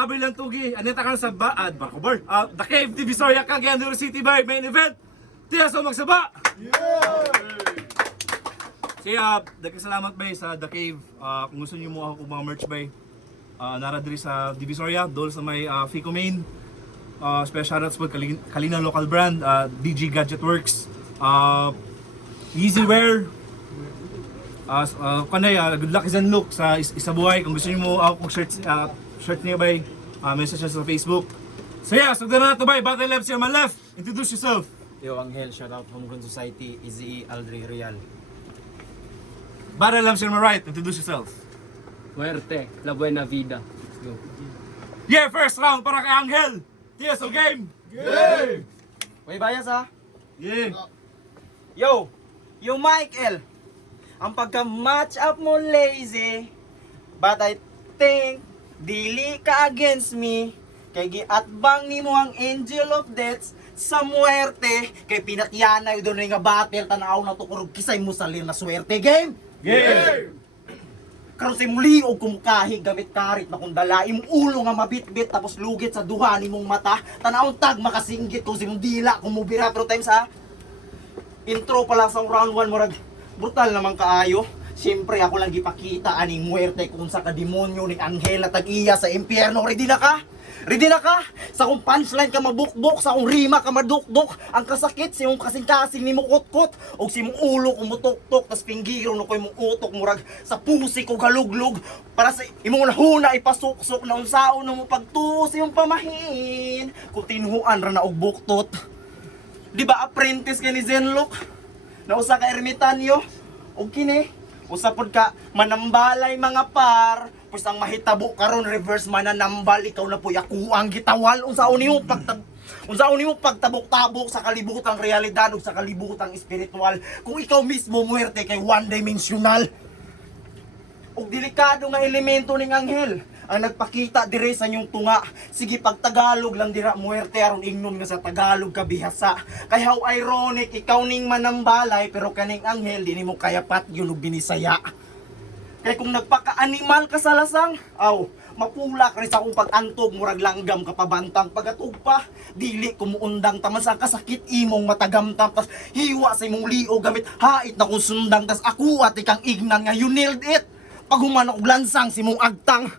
Abril lang tugi. Anita ka sa Baad, Barcobar. The Cave, Divisoria, Cagayan de City by main event. Tiyaso magsaba! Siya, salamat bay sa The Cave. Kung gusto niyo mo ako kung mga merch bay, nara diri sa Divisoria, dol sa may Fico Main. Special shoutouts po Kalina local brand, DG Gadget Works, Easy Wear. Kanay, good luck and look sa isa buhay. Kung gusto niyo mo ako kung shirt niya bay, message sa Facebook. So yeah, so na to bay, Battle Labs here on my left. Introduce yourself. Yo, Angel, shout out Homegrown Society, Easy Aldri Real. Battle Labs here on my right. Introduce yourself. Muerte, La Buena Vida. Let's go. Yeah, first round para kay Angel. TSO game. Game. May bias ha? Yeah. Yo, Michael. Ang pagka-match up mo lazy, but I think dili ka against me. Kay giatbang ni mo ang Angel of Deaths sa muerte. Kay pinatyanay doon nga battle, tanaw na tukurog kisay mo sa lir na swerte. Game! Game. Karon sa muli o kumukahi gamit karit na kung dala imong ulo nga mabitbit tapos lugit sa duha nimong mata. Tanawon tag makasinggit kung simong dila kung mubira pero times ha. Intro pa lang sa round 1 murag brutal naman kaayo. Siyempre ako lang gipakita aning muerte kung sa kademonyo ni Angel na tag-iya sa impyerno. Ready na ka? Ready na ka? Sa kung punchline ka mabukbok, sa kung rima ka madukdok, ang kasakit sa yung kasing-kasing ni mo kutkot, o si mong ulo kung mutuktok, tas pinggiro no ko yung utok murag sa pusi ko galuglog, para sa imong lahuna ipasuksok na unsaon no mo pagtuos yung pamahin, kung tinuhuan ra na og buktot. Di ba apprentice ka ni Zenlock? Na usa ka ermitanyo? O kini? Usapod ka manambalay mga par, pues ang mahitabo karon reverse mananambal ikaw na puy ako ang gitawal unsaon nimo pagtabok-tabok sa kalibutang realidad ug sa kalibutang espiritual kung ikaw mismo muerte kay one dimensional. Og delikado nga elemento ning Anghel ang nagpakita dire sa inyong tunga. Sige pag Tagalog lang dira muerte aron ingnon nga sa Tagalog ka bihasa. Kay how ironic ikaw ning manambalay pero kaning Anghel di nimo kayapat yun og binisaya. Kay kung nagpaka-animal ka sa lasang, mapula ka rin sa akong pag-antog, murag langgam ka pabantang pagatog pa. Dili kumuundang taman sa kasakit imong matagamtam, tas hiwa sa imong liog gamit hait na kung sundang, tas ako at ikang ignan nga you nailed it. Pag humanok og lansang si mong agtang,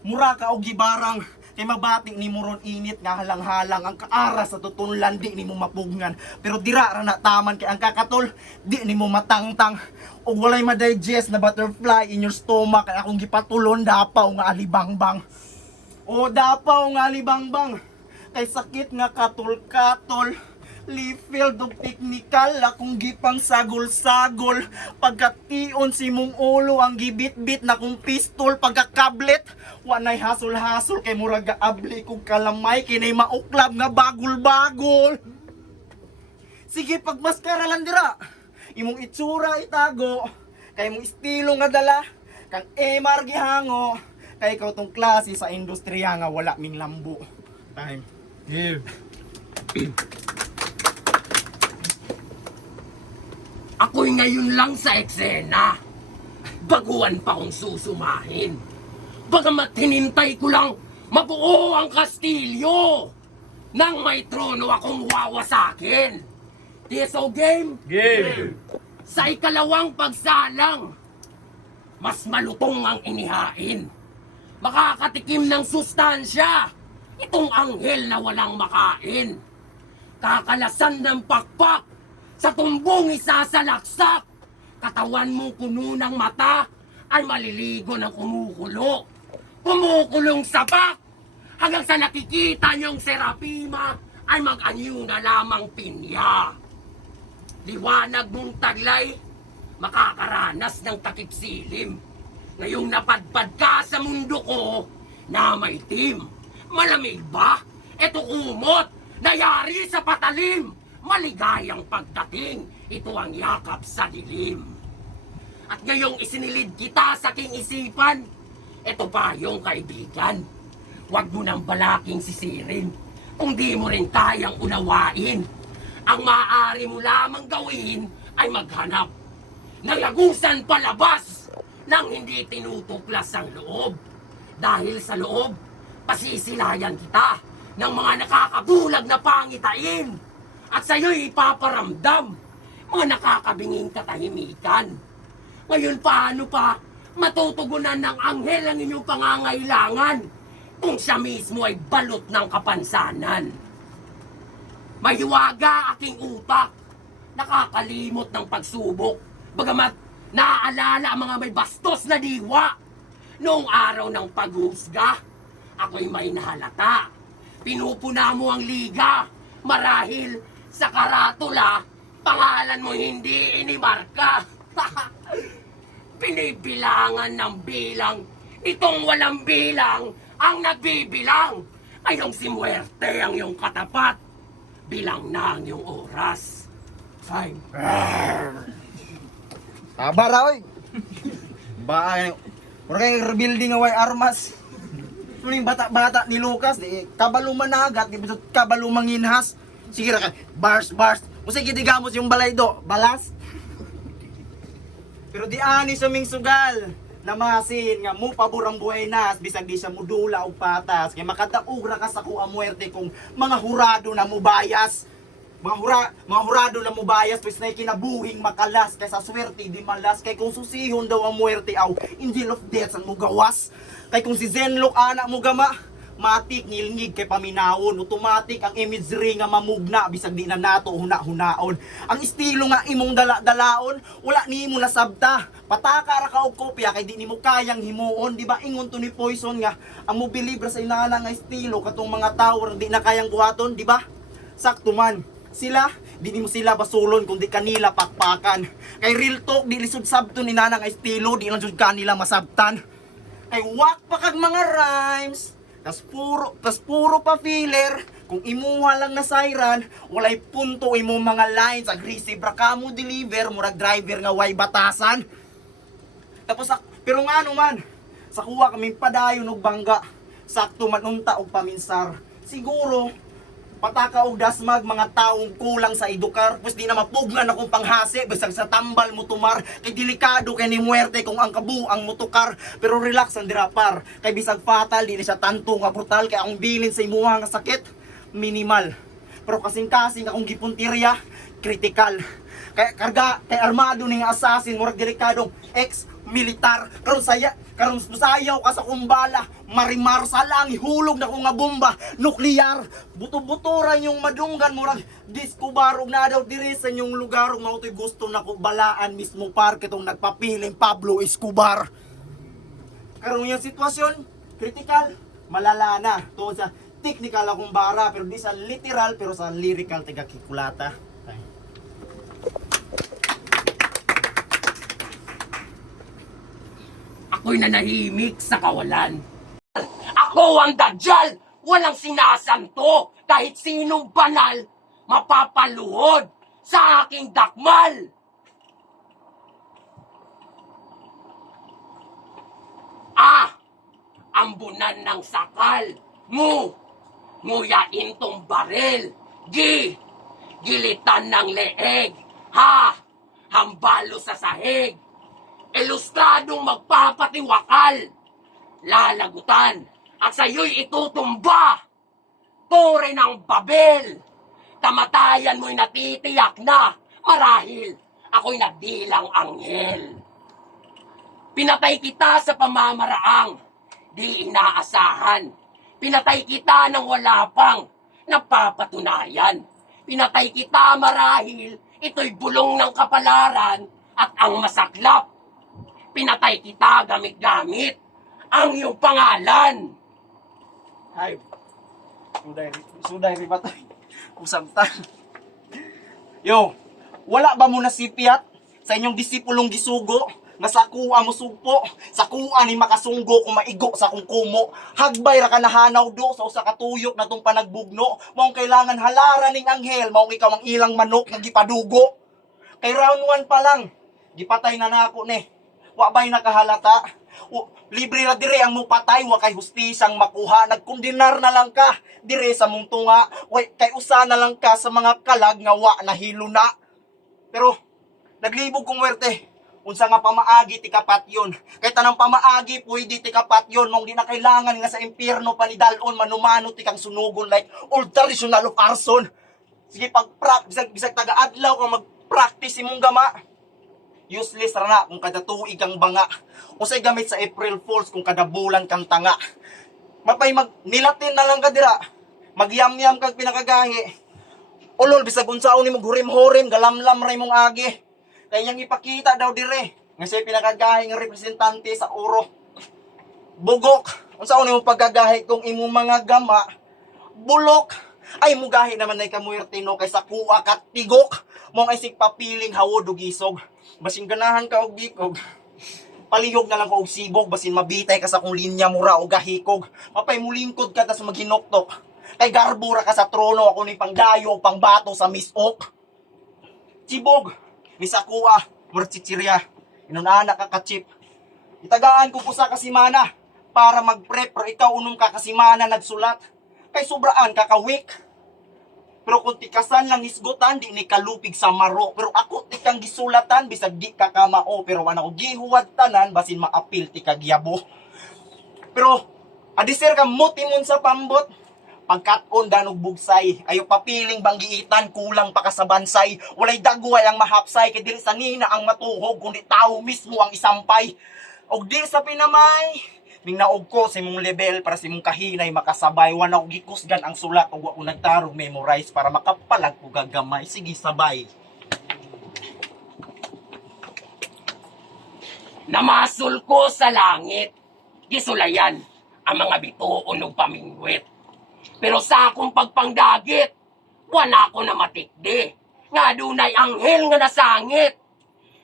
mura ka og gibarang. Kay mabati ni mo ron init nga halang-halang ang kaara sa tutunlan di ni mo mapugngan pero dira ra na taman kay ang kakatol di ni mo matangtang og walay ma-digest na butterfly in your stomach kay akong gipatulon dapaw nga alibangbang dapaw nga alibangbang kay sakit nga katol-katol filled of technical akong gipang sagol-sagol pagkation si mong ulo ang gibit-bit na kong pistol pagkakablet wanay hasol-hasol kay murag gaabli kong kalamay kinay mauklab nga bagol-bagol. Sige pagmaskara lang dira imong itsura itago kay imong estilo nga dala kang MR gihango kay ikaw tong klase sa industriya nga wala ming lambo. Time. Give. Ako'y ngayon lang sa eksena. Baguan pa kong susumahin. Bagamat hinintay ko lang mabuo ang kastilyo. Nang may trono akong wawasakin. TSO game? Game. Sa ikalawang pagsalang, mas malutong ang inihain. Makakatikim ng sustansya. Itong anghel na walang makain. Kakalasan ng pakpak. Sa tumbong isasalaksak, katawan mo puno ng mata ay maliligo ng kumukulo. Kumukulong sapak hanggang sa nakikita niyong serapima ay mag-anyo na lamang pinya. Liwanag mong taglay, makakaranas ng takip silim. Ngayong napadpad ka sa mundo ko na may tim. Malamig ba? Eto kumot, nayari sa patalim. Maligayang pagdating, ito ang yakap sa dilim. At ngayong isinilid kita sa aking isipan, ito pa yung kaibigan. Huwag mo nang balaking sisirin, kung di mo rin kayang unawain. Ang maaari mo lamang gawin ay maghanap ng lagusan palabas nang hindi tinutuklas ang loob. Dahil sa loob, Pasisilayan kita ng mga nakakabulag na pangitain at sa'yo'y ipaparamdam mga nakakabinging katahimikan. Ngayon paano pa matutugunan ng anghel ang inyong pangangailangan kung siya mismo ay balot ng kapansanan? Mahiwaga aking utak, nakakalimot ng pagsubok, bagamat naaalala ang mga may bastos na diwa. Noong araw ng paghusga, ako'y may nahalata. Pinupuna mo ang liga, marahil sa karatula, pangalan mo hindi inimarka. Pinibilangan ng bilang, itong walang bilang ang nagbibilang. Ngayong si Muerte ang iyong katapat, bilang na ang iyong oras. Ay. Taba ra, oy. Ba, mura kay rebuilding away armas. Ano yung bata-bata ni Lucas, di kabalo managat, di ba kabalo manginhas. Sige ra ka, bars. Musay gidigamos yung balay do, balas. Pero di ani sa ming sugal. Namasin nga mo paborang buhay nas, bisag di siya mudula o patas. Kaya makadaog ra ka sa kuha muerte kung mga hurado na mo bayas. Mga hurado na mo bayas, pues na kinabuhing makalas. Kaysa swerte di malas. Kay kung susihon daw ang muerte aw, angel of death ang mugawas. Kay kung si Zenlok anak mo gama, matik ngilngig kay paminawon, automatic ang imagery nga mamugna bisag di na nato huna-hunaon. Ang estilo nga imong dala-dalaon, wala nimo nasabta. Pataka ra ka og kopya kay di nimo kayang himuon, di ba? Ingon to ni Poison nga ang mobilibra sa inana nga estilo katong mga tower di na kayang buhaton, di ba? Sakto man. Sila, di nimo sila basulon kung di kanila pakpakan. Kay real talk, di lisod sabton ni nana nga estilo, di lang jud kanila masabtan. Kay wak pa kag mga rhymes. Tas puro pa filler. Kung imuha lang na siren, walay punto imong mga lines. Aggressive ra ka mo deliver, murag driver nga way batasan. Tapos pero nga ano man, sa kuha kaming padayon og bangga. Sakto man unta og paminsar. Siguro pataka og dasmag mga taong kulang sa edukar, pues di na mapugnan akong panghase bisag sa tambal mo tumar. Kay delikado kay ni muerte kung ang kabuang mo tukar. Pero relax ang dirapar, kay bisag fatal di na siya tanto nga brutal. Kay ang bilin sa imuha nga sakit minimal, pero kasing-kasing akong gipuntirya critical. Kay karga kay armado ning assassin murag delikadong ex-militar. Karon sayaw ka sa kumbala, marimar sa lang ihulog na ko nga bomba nuklear. Buto-buturan yung madunggan murag diskubarog na daw diri sa inyong lugar. Mao to'y gusto na ko balaan mismo par kitong nagpapiling Pablo Escobar. Karon yung sitwasyon critical, malala na tungod sa technical akong bara, pero di sa literal, pero sa lyrical tiga kikulata. Ako'y nanahimik sa kawalan. Ako ang Dajjal, walang sinasanto. Kahit sinong banal, mapapaluhod sa aking dakmal. Ambunan ng sakal, nguyain tong baril, gilitan ng leeg, hambalo sa sahig, ilustradong magpapatiwakal, lalagutan, at sa'yo'y itutumba, tore ng Babel, kamatayan mo'y natitiyak na, marahil ako'y nagdilang anghel. Pinatay kita sa pamamaraang di inaasahan. Pinatay kita nang wala pang napapatunayan. Pinatay kita marahil ito'y bulong ng kapalaran at ang masaklap. Pinatay kita gamit-gamit ang iyong pangalan. Ay, suday patay. Kusabtan. Yo, wala ba mo nasipiat sa inyong disipulong gisugo? Nga sa kuha mo sugpo, sa kuha ni makasunggo kung maigo sa kung kumo. Hagbay ra ka nahanaw do sa usa ka tuyok na tong panagbugno. Maong kailangan halaran ning anghel, maong ikaw ang ilang manok nga gipadugo. Kay round 1 pa lang, gipatay na nako ni. Wa bay nakahalata. Libre ra dire ang mupatay, wa kay hustisang makuha. Nagkondenar na lang ka dire sa mong tunga. Way kay usa na lang ka sa mga kalag nga wa nahilo na. Pero naglibog kong muerte. Unsa nga pamaagi ti kapatyon. Kay tanang pamaagi pwede ti kapatyon mong di na kailangan nga sa impyerno panidalon manumano ti kang sunugon like old traditional of arson. Sige bisag taga-adlaw kang mag-practice imong gama. Useless ra na kung kada tuig kang banga. Usay gamit sa April Fools kung kada bulan kang tanga. Mapay nilatin na lang ka dira. Magyam-yam kag pinakagahi. Ulol bisag unsaon nimo hurim-hurim galamlam ra imong agi. Kaya yang ipakita daw dire nga siya pinakagahi nga representante sa uro. Bugok. Unsaon nimo pagkagahi kung imong mga gama bulok. Ay mugahi naman na ikamuerte no kaysa kuwa kat tigok. Mong isig papiling hawod ug isog. Basin ganahan ka og bikog. Palihog na lang ko og sibog basin mabitay ka sa kung linya mura o gahikog. Mapay mulingkod ka tas maghinoktok. Kay garbura ka sa trono ako ni pangdayo o pangbato sa misok. Sibog, misakua, murchichirya. Inunana ka kachip. Itagaan ko po sa kasimana para mag-prep pero ikaw unong ka kasimana nagsulat. Kay sobraan ka ka-weak. Pero kung tikasan lang isgutan, di ni kalupig sa maro. Pero ako tikang gisulatan, bisag di ka kamao. Pero wala ko gihuwad tanan, basin maapil ti kagyabo. Pero, adisir ka mutimon sa pambot. Pagkaton danog bugsay. Ayo papiling banggiitan, kulang pa ka sa bansay. Walay dagway ang mahapsay, kay dili sa nina ang matuhog, kundi tao mismo ang isampay. Og di sa pinamay, Ming naog ko sa imong level para sa imong kahinay makasabay. Wala ko gikusgan ang sulat o ako nagtarong memorize para makapalag ko gagamay. Sige, sabay. Namasol ko sa langit. Gisulayan ang mga bituon ng pamingwit. Pero sa akong pagpanggagit, wala ko na matikdi. Nga dunay anghel nga nasangit.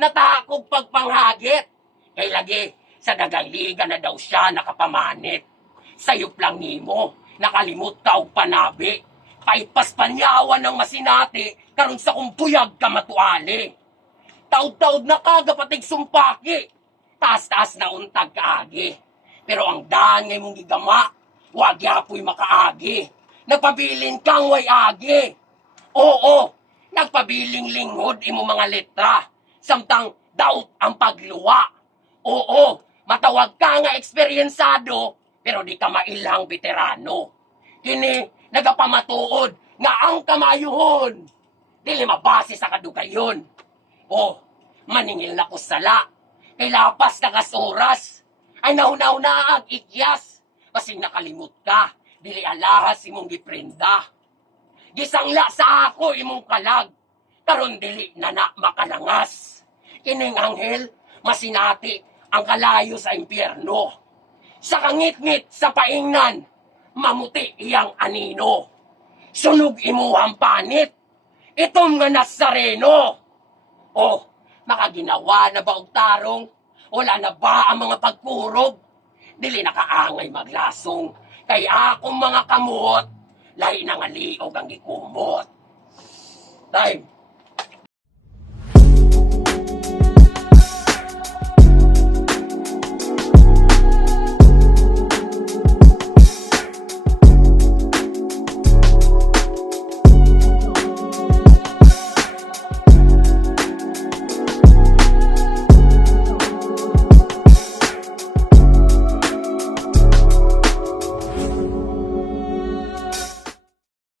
Natakog pagpanghagit. Kay lagi, sa dagang liga na daw siya nakapamanit. Sayop lang nimo, nakalimot ka og panabi. Paipas panyawan ng masinati, karon sa kumpuyag ka matuali. Taud-taud na kagapatig sumpaki, taas-taas na untag kaagi. Pero ang daan ngay mong gigama, wag yapoy makaagi. Nagpabilin kang way agi. Oo, nagpabiling linghod imo mga letra, samtang daot ang pagluwa. Oo, matawag ka nga eksperyensado, pero di ka mailhang veterano. Kini, nagapamatuod nga ang kamayuhon. Dili mabase sa kadugayon. O, maningil na ko sala. Kay lapas na kas oras. Ay naunaw na ang ikyas. Kasing nakalimot ka, dili alahas imong giprenda. Gisangla sa ako imong kalag. Karon dili na makalangas. Kining anghel, masinati ang kalayo sa impyerno. Sa kangit-ngit sa paingnan, mamuti iyang anino. Sunog imuhang panit, itom nga Nazareno. Oh, makaginawa na ba og tarong? Wala na ba ang mga pagkurog? Dili nakaangay maglasong, kay akong mga kamuot, lahi na nga liog ang gikumot. Time.